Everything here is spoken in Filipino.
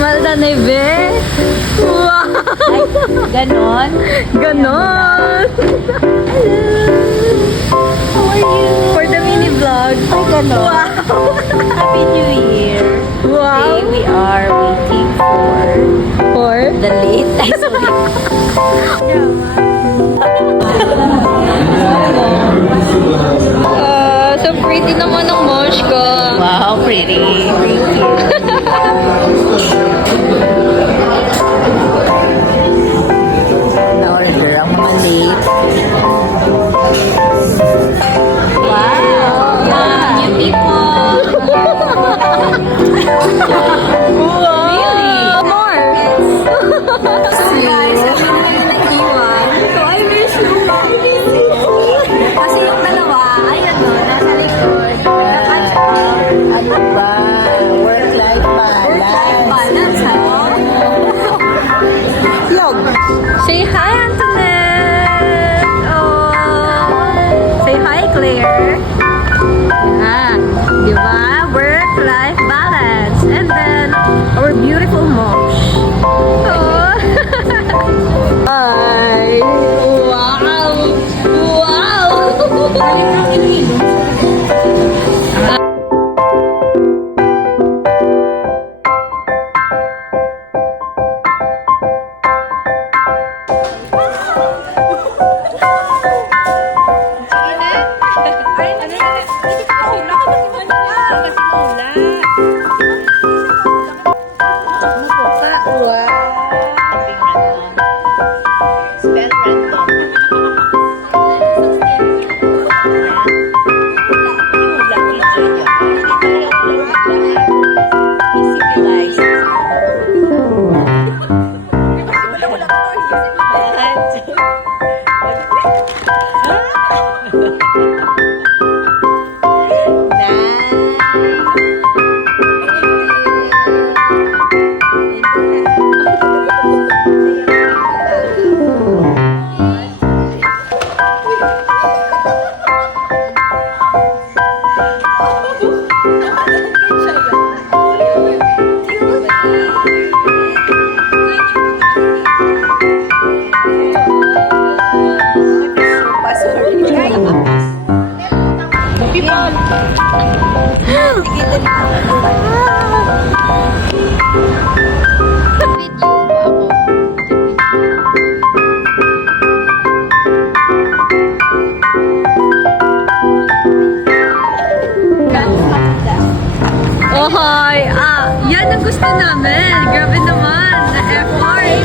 Malda Neve. Wow! Ay, ganon. Ganon! How are you? For the mini vlog. Ay, ganon. Wow! Happy New Year. Wow! Today we are waiting For? the late. Ay, sorry. So pretty naman ang mosh ko. Wow, pretty. Thank you. Na-order ang mga late. Wow! New people! Wow! Really? More! So guys, kami na yung nag-iwan. So I miss you. Kasi yung dalawa, ay ano, nasa likod. Nag-catch up. Ano ba? Work-life balance. Work-life balance, ano? Vlog. Say hi, Antoinette! Oh! Say hi, Claire! Ah, di ba? Work-life balance. And then, our beautiful mosh. Oh! Hi! Wow! Wow! Oh, hi! Yan ang gusto namin. Grabe naman. Na-effort.